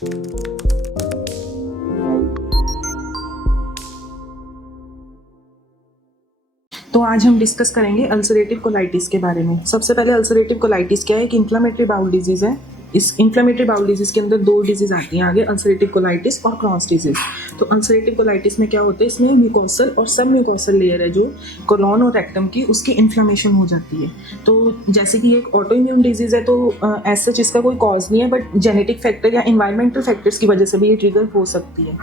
तो आज हम डिस्कस करेंगे अल्सरेटिव कोलाइटिस के बारे में। सबसे पहले अल्सरेटिव कोलाइटिस क्या है? एक इन्फ्लेमेटरी बाउल डिजीज़ है। इस इन्फ्लेमेटरी बाउल डिजीज़ के अंदर दो डिजीज़ आती हैं आगे, अल्सरेटिव कोलाइटिस और क्रॉन्स डिजीज़। तो अल्सरेटिव कोलाइटिस में क्या होता है, इसमें म्यूकोसल और सब म्यूकोसल लेयर है जो कोलोन और रेक्टम की, उसकी इन्फ्लेमेशन हो जाती है। तो जैसे कि एक ऑटो इम्यून डिजीज़ है, तो एज सच इसका कोई कॉज नहीं है, बट जेनेटिक फैक्टर या इन्वायरमेंटल फैक्टर्स की वजह से भी ये ट्रिगर हो सकती है।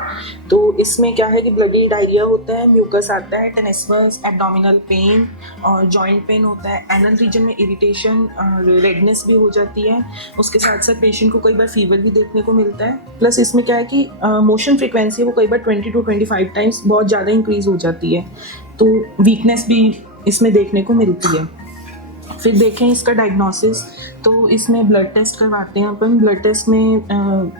तो इसमें क्या है कि ब्लडी डायरिया होता है, म्यूकस आता है, टेनिसमस, एब्डोमिनल पेन और जॉइंट पेन होता है, एनल रीजन में इरिटेशन और रेडनेस भी हो जाती है। उसके साथ साथ पेशेंट को कई बार फीवर भी देखने को मिलता है। प्लस इसमें क्या है कि मोशन फ्रीक्वेंसी वो कई बार 20 to 25 टाइम्स बहुत ज़्यादा इंक्रीज हो जाती है, तो वीकनेस भी इसमें देखने को मिलती है। फिर देखें इसका डायग्नोसिस, तो इसमें ब्लड टेस्ट करवाते हैं अपन। ब्लड टेस्ट में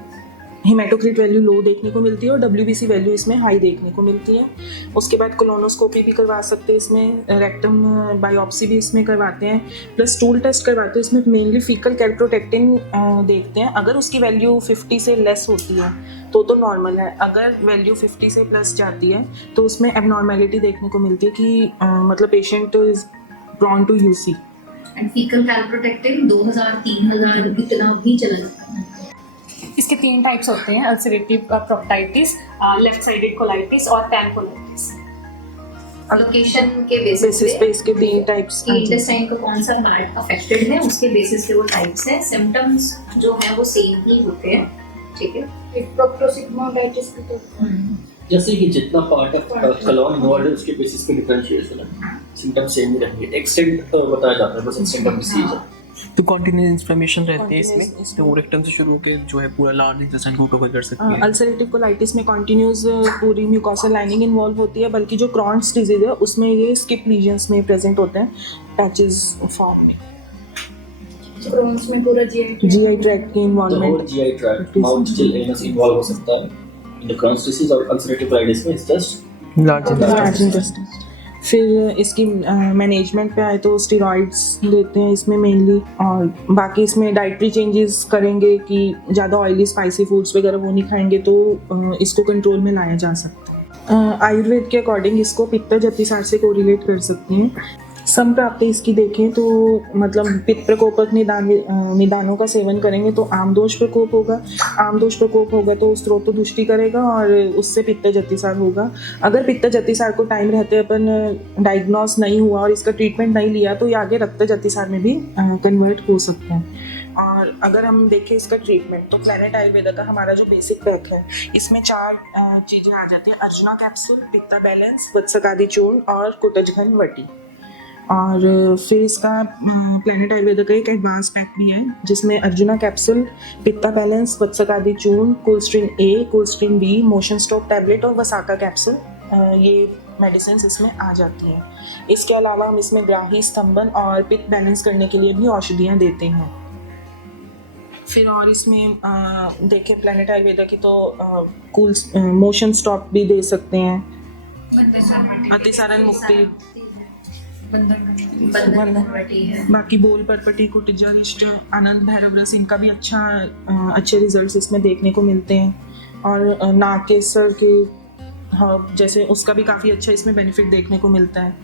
हीमेटोक्रिट वैल्यू लो देखने को मिलती है और WBC वैल्यू इसमें हाई देखने को मिलती है। उसके बाद कोलोनोस्कोपी भी करवा सकते हैं, इसमें रेक्टम बायोप्सी भी इसमें करवाते हैं, प्लस स्टूल टेस्ट करवाते हैं। इसमें मेनली फीकल कैल्प्रोटेक्टिन देखते हैं। अगर उसकी वैल्यू 50 से लेस होती है तो नॉर्मल है, अगर वैल्यू 50 से प्लस जाती है तो उसमें एबनॉर्मेलिटी देखने को मिलती है कि मतलब patient is prone to UC। And faecal calprotectin 2000-3000 इतना भी चला जाता है। इसके 3 टाइप्स होते हैं, अल्सरेटिव प्रोक्टाइटिस, लेफ्ट साइडेड कोलाइटिस और टैन कोलाइटिस। लोकेशन के बेसिस पे इसके 3 टाइप्स, इंटेस्टाइन का कौन सा पार्ट अफेक्टेड है उसके बेसिस पे वो टाइप्स है। सिम्टम्स जो है वो सेम ही होते हैं, ठीक है। प्रोक्टोसिग्मोइडाइटिस की तो जैसे कि जितना पार्ट ऑफ कोलोन इन्वॉल्व है उसके बेसिस पे डिफरेंशिएशन है, सिम्टम्स सेम ही रहेंगे, एक्सटेंट बताया जाता है, बस एक्सटेंट ऑफ डिसीज है। तो कंटिन्यूअस इन्फ्लेमेशन रहती है इसमें, तो रेक्टम से शुरू होकर जो है पूरा लार्ज इंटेस्टाइन को ऑक्यूपाई कर सकती है। अल्सरेटिव कोलाइटिस में कंटिन्यूस पूरी म्यूकोसल लाइनिंग इन्वॉल्व होती है, बल्कि जो क्रॉन्स डिजीज है उसमें ये स्किप लीजन्स में प्रेजेंट होते हैं, पैचेस फॉर्म में। क्रोन्स में पूरा GI ट्रैक्ट की involvement, GI tract, mouth still anus involve हो सकता है। इन द क्रॉन्स डिसीज और अल्सरेटिव कोलाइटिस में इट्स जस्ट लार्ज इंटेस्टाइन। फिर इसकी मैनेजमेंट पे आए तो स्टेरॉइड्स देते हैं इसमें मेनली, और बाकी इसमें डाइटरी चेंजेस करेंगे कि ज़्यादा ऑयली स्पाइसी फूड्स वगैरह वो नहीं खाएंगे, तो इसको कंट्रोल में लाया जा सकता है। आयुर्वेद के अकॉर्डिंग इसको पित्त जतिसार से कोरिलेट कर सकते हैं। संप्राप्ति इसकी देखें तो मतलब पित्त प्रकोपक निदानों का सेवन करेंगे तो आमदोष प्रकोप होगा। आमदोष प्रकोप होगा तो स्त्रोत दुष्टि करेगा और उससे पित्त जतिसार होगा। अगर पित्त जतिसार को टाइम रहते अपन डायग्नोस नहीं हुआ और इसका ट्रीटमेंट नहीं लिया तो ये आगे रक्त जतिसार में भी कन्वर्ट हो सकता है। और अगर हम देखें इसका ट्रीटमेंट, तो प्लैनेट आयुर्वेदा का हमारा जो बेसिक पैक है इसमें 4 चीज़ें आ जाती हैं: अर्जुना कैप्सूल, पित्ता बैलेंस, वत्सकादि चूर्ण और कुटजघन वटी। और फिर इसका प्लैनेट आयुर्वेदा का एक एडवांस पैक भी है जिसमें अर्जुना कैप्सूल, पित्ता बैलेंस, वत्सकादि चूर्ण, कोल्स्ट्रीन A, कोल्स्ट्रीन B, motion stop tablet और वसाका कैप्सूल, ये मेडिसिन इसमें आ जाती हैं। इसके अलावा हम इसमें ग्राही स्तंभन और पित्त बैलेंस करने के लिए भी औषधियाँ देते हैं। फिर और इसमें देखें प्लैनेट आयुर्वेदा की तो मोशन स्टॉप भी दे सकते हैं, अतिसारण मुक्ति, बाकी बोल परपटी, कुटिजारिष्ट, आनंद भैरव रस, इनका भी अच्छे रिजल्ट्स इसमें देखने को मिलते हैं। और नाक के सर के जैसे उसका भी काफ़ी अच्छा इसमें बेनिफिट देखने को मिलता है।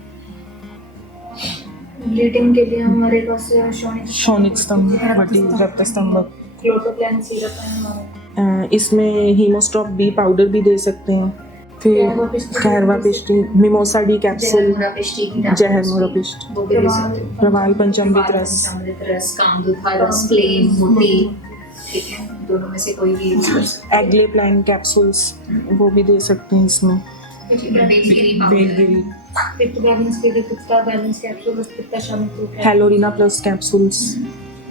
ब्लीडिंग के लिए हमारे पास शोणित स्तंभ, वटी, रक्त स्तंभ, क्लोटोप्लान सिरप है हमारा। इसमें हीमोस्टॉप B पाउडर भी दे सकते हैं। फिर कहरवा पिष्टी, मिमोसा D कैप्सूल, जहर मोरापिष्ट, प्रवाल पंचामृत रस, कामदूथा रस, प्लेन मोती, ठीक है, दोनों में से कोई भी। एग्ले प्लान कैप्सूल्स वो भी दे सकते हैं इसमें। बेलगिरी, पित्त बैलेंस के लिए पित्ता बैलेंस कैप्सूल, पित्ता शामिल, हेलोरिना प्लस कैप्सूल्स,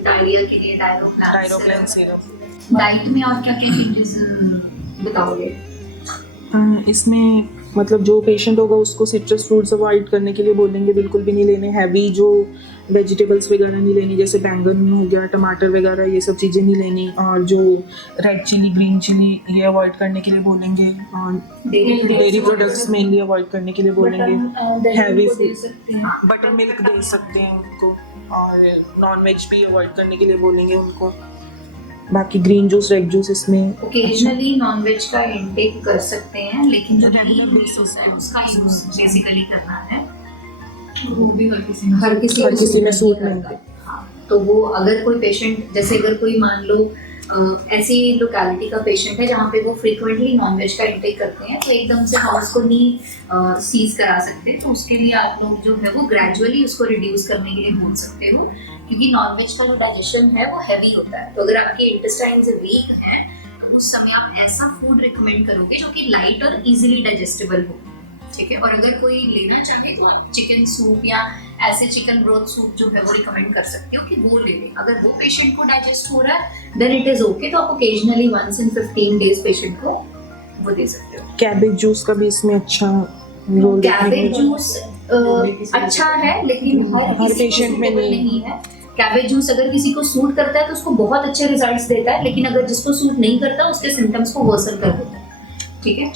डायरिया के लिए डायरोप्लान सिरप। डाइट में और क्या क्या चेंजेस बताओगे? इसमें मतलब जो पेशेंट होगा उसको सिट्रस फ्रूट्स अवॉइड करने के लिए बोलेंगे, बिल्कुल भी नहीं लेने। हैवी जो वेजिटेबल्स वगैरह नहीं लेनी, जैसे बैंगन हो गया, टमाटर वगैरह, ये सब चीज़ें नहीं लेनी। और जो रेड चिली, ग्रीन चिली, ये अवॉइड करने के लिए बोलेंगे। और डेयरी प्रोडक्ट्स मेनली अवॉइड करने के लिए बोलेंगे। हैवी बटर मिल्क दे सकते हैं उनको, और नॉन वेज भी अवॉइड करने के लिए बोलेंगे उनको। बाकी ग्रीन जूस रेड जूस इसमें ओकेजनली नॉनवेज का इंटेक कर सकते हैं, लेकिन जो रेगुलर बेसिस है उसका यूज बेसिकली करना है। वो भी हर किसी में हर किसी में सूट नहीं होते। हाँ, तो वो अगर कोई पेशेंट, जैसे अगर कोई मान लो ऐसी लोकेलिटी का पेशेंट है जहाँ पे वो फ्रीक्वेंटली नॉनवेज का इंटेक करते हैं, तो एकदम से हम उसको नहीं सीज करा सकते। तो उसके लिए आप लोग जो है वो ग्रेजुअली उसको रिड्यूस करने के लिए बोल सकते हो, क्योंकि नॉनवेज का जो डाइजेशन है वो हैवी होता है। तो अगर आपके इंटेस्टाइन्स वीक हैं तो उस समय आप ऐसा फूड रिकमेंड करोगे जो कि लाइट और इजीली डाइजेस्टेबल हो, ठीक है। और अगर कोई लेना चाहे तो आप चिकन सूप या ऐसे चिकन ब्रोथ सूप जो है वो रिकमेंड कर सकते हो कि वो ले लें। अगर वो पेशेंट को डाइजेस्ट हो रहा है देन इट इज ओके, तो आप occasionally once in 15 days patient को वो दे सकते हो। कैबेज जूस का भी इसमें अच्छा रोल कैबेज जूस अच्छा है, लेकिन हर patient में नहीं है। कैबेज जूस अगर किसी को सूट करता है तो उसको बहुत अच्छे रिजल्ट्स देता है, लेकिन अगर जिसको सूट नहीं करता उसके सिम्टम्स को वर्सन कर देता है, ठीक है।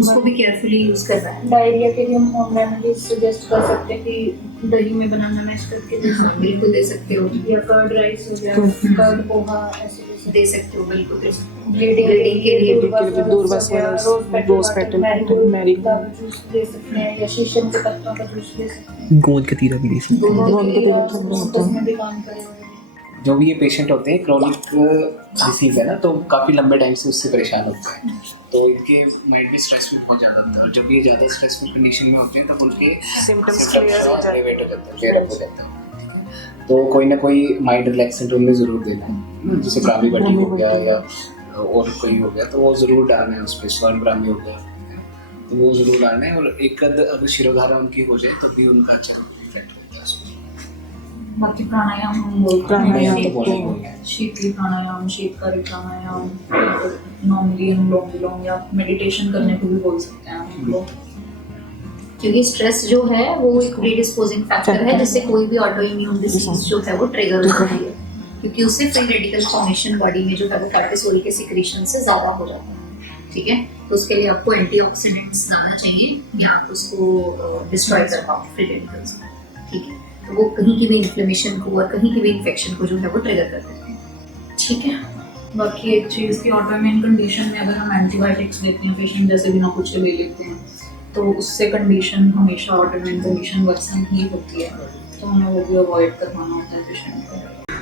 उसको भी केयरफुली यूज करना है। डायरिया के लिए हम होम रेमेडीज सजेस्ट कर सकते हैं कि दही में बनाना मैश करके दे सकते बिल्कुल दे सकते हो, हैं, या कर्ड राइस हो गया, कर्ड पोहा ऐसे दे सकते हो, बिल्कुल दे सकते हो। ब्लीडिंग के लिए दूरबस रोज पेटल मैरीगोल्ड जूस दे सकते हैं, या शीशम के पत्तों का जूस दे सकते हैं। गोंद का तीरा भी दे सकते हैं। गोंद के तेल ठंडा होता है। उसमें भी काम करेगा। जो भी ये पेशेंट होते हैं क्रोनिक डिसीज है ना, तो काफ़ी लंबे टाइम से उससे परेशान होते हैं, तो इनके माइंड भी स्ट्रेस भी बहुत ज़्यादा होता है। और जब ये ज़्यादा स्ट्रेसफुल कंडीशन में होते हैं तो उनके सिम्टम्स क्लियर हो जाते हैं। तो कोई ना कोई माइंड रिलैक्सेंट उनमें ज़रूर देना है, जैसे ब्राह्मी बटी हो गया या और कोई हो गया, तो वो ज़रूर डालना है। उस पर स्वर्ण ब्राह्मी हो गया तो वो ज़रूर डालना है। और एक अगर शिरोधारा उनकी हो जाए तब भी उनका अच्छा इफेक्ट होता है उसमें। बाकी प्राणायाम हम बोलते प्राणायाम हैं, तो शीतली प्राणायाम, शीतकारी प्राणायाम, नॉर्मली हम लोग या मेडिटेशन करने को भी बोल सकते हैं हम लोग, क्योंकि स्ट्रेस जो है वो एक प्रीडिस्पोजिंग फैक्टर है जिससे कोई भी ऑटो इम्यून डिसीज जो है वो ट्रिगर होती है, क्योंकि उससे फ्री रेडिकल फॉर्मेशन बॉडी में जो है वो कार्टिसोल के सिक्रीशन से ज़्यादा हो जाता है, ठीक है। तो उसके लिए आपको एंटीऑक्सीडेंट्स ज़्यादा चाहिए या आप उसको डिस्ट्रॉय कर पाओ फ्री रेडिकल्स, ठीक है। तो वो कहीं की भी इन्फ्लेमेशन को और कहीं की भी इन्फेक्शन को जो है वो ट्रिगर कर देते हैं, ठीक है। बाकी एक चीज़ की ऑटोइम्यून कंडीशन में अगर हम एंटीबायोटिक्स देते हैं पेशेंट जैसे बिना कुछ ले लेते हैं, तो उससे कंडीशन हमेशा ऑटोइम्यून कंडीशन वर्सन ही होती है, तो हमें वो भी अवॉइड करवाना होता है पेशेंट को।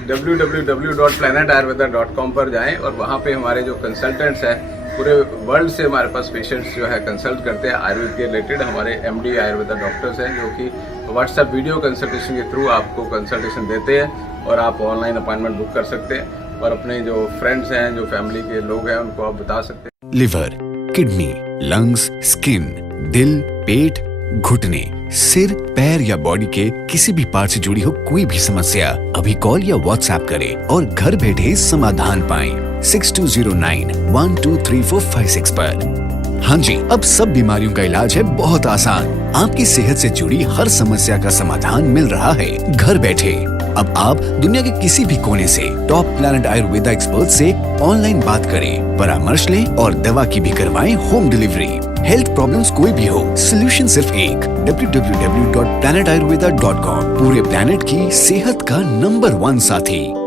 www.planetayurveda.com पर जाएं और वहाँ पे हमारे जो कंसल्टेंट्स हैं पूरे वर्ल्ड से हमारे पास पेशेंट्स जो है कंसल्ट करते हैं आयुर्वेद के रिलेटेड। हमारे MD आयुर्वेदा डॉक्टर्स हैं जो कि व्हाट्सएप वीडियो कंसल्टेशन के थ्रू आपको कंसल्टेशन देते हैं और आप ऑनलाइन अपॉइंटमेंट बुक कर सकते हैं और अपने जो फ्रेंड्स हैं, जो फैमिली के लोग हैं, उनको आप बता सकते हैं। लिवर, किडनी, लंग्स, स्किन, दिल, पेट, घुटने, सिर, पैर या बॉडी के किसी भी पार्ट से जुड़ी हो कोई भी समस्या, अभी कॉल या व्हाट्सएप करें और घर बैठे समाधान पाएं 6209123456 पर। हाँ जी, अब सब बीमारियों का इलाज है बहुत आसान। आपकी सेहत से जुड़ी हर समस्या का समाधान मिल रहा है घर बैठे। अब आप दुनिया के किसी भी कोने से टॉप प्लैनेट आयुर्वेदा एक्सपर्ट से ऑनलाइन बात करें, परामर्श लें और दवा की भी करवाएं होम डिलीवरी। हेल्थ प्रॉब्लम्स कोई भी हो, सोल्यूशन सिर्फ एक, www.planetayurveda.com। पूरे प्लैनेट की सेहत का नंबर 1 साथी।